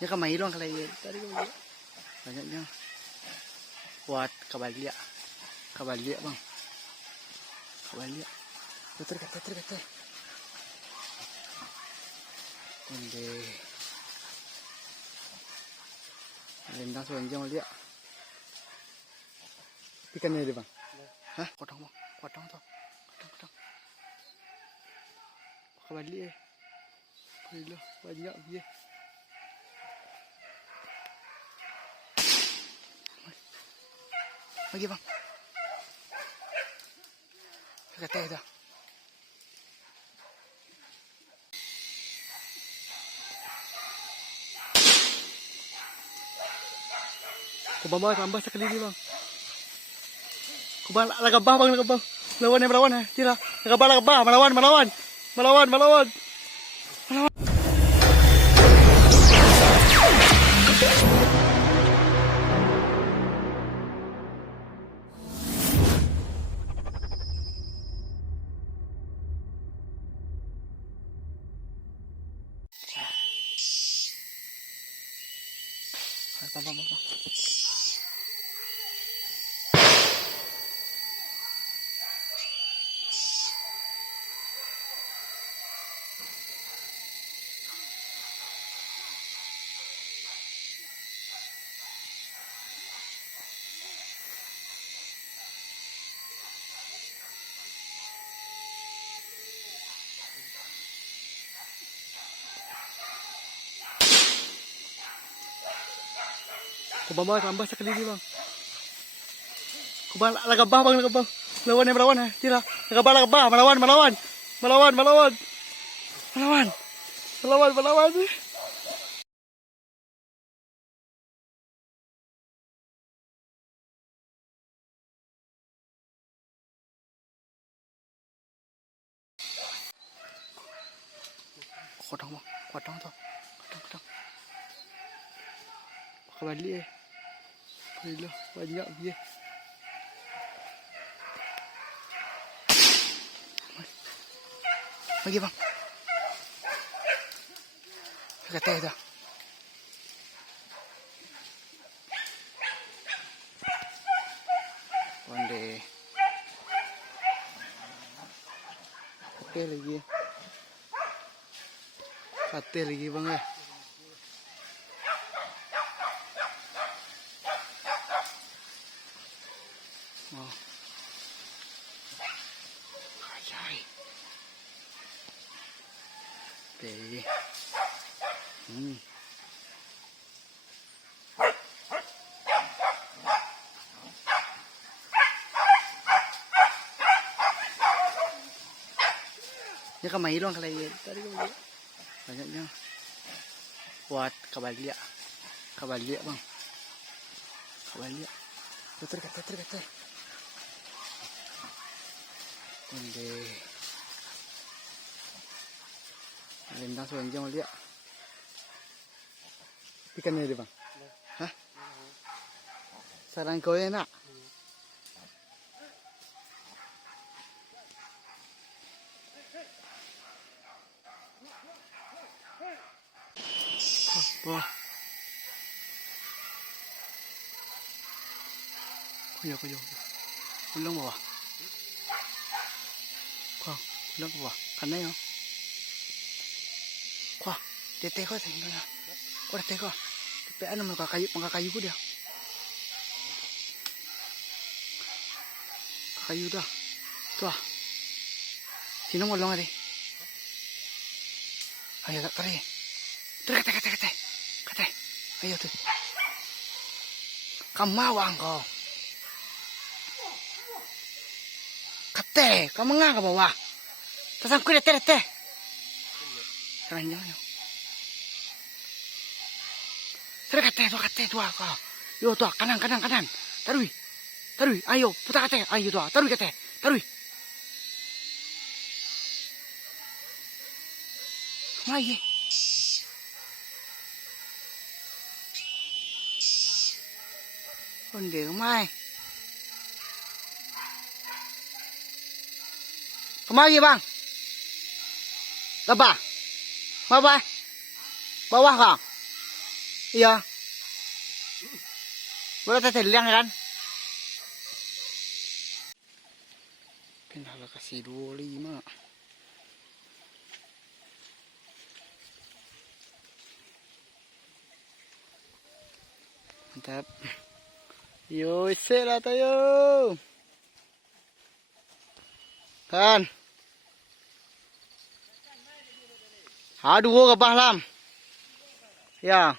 Ini kan main doang kali tadi kan banyaknya buat kabalia bang, kabalia kata onde lendang sepanjang dia ikannya dia bang, hah potong bang, potong kabalia banyak dia. Lagi bang, kata itu. Kubamba tambah sekali ni bang. Kubala lagabah bang, lagabah. Melawan ya, tira. Lagabah, melawan. Bang. Kubamba tambah sekali ni bang. Kubala lagabah bang, melawan ya, tira. Lagabah, melawan. Potong kabalia banyak dia. Lagi bang, kata itu. Onde, kate lagi bang ya. Oh, ajay. Okay. Ini kan main doang kali tadi kan banyaknya buat kabalia bang, kabalia kata onde lendang sepanjang dia ikannya dia bang, hah sarang kau enak. Wah, kuya, ulang bawah, ulang bawah, karena ya, tete kau sehingga, tete kau, tapi anu mereka kayu ku dia, kayu dah, tuah, sini mau ulang ada, ayo tak kari, kata, ayo tuh, kamawang kau. Kate, kamu ngah ke bawah. Tasang ku dete. Ranjang yo. Kate tu kau. Yo tu kanan. Tarui. Ayo, putar kate. Ayo tu, tarui kate. Tarui. Mai. Onde mai. Kemari bang. Lebah. Bawah kau. Iya. Boleh teteh liang kan? Pindah kasih 25. Mantap. Yo, istirahat tayo. Kan. Aduh, ke Bahlam. Ya.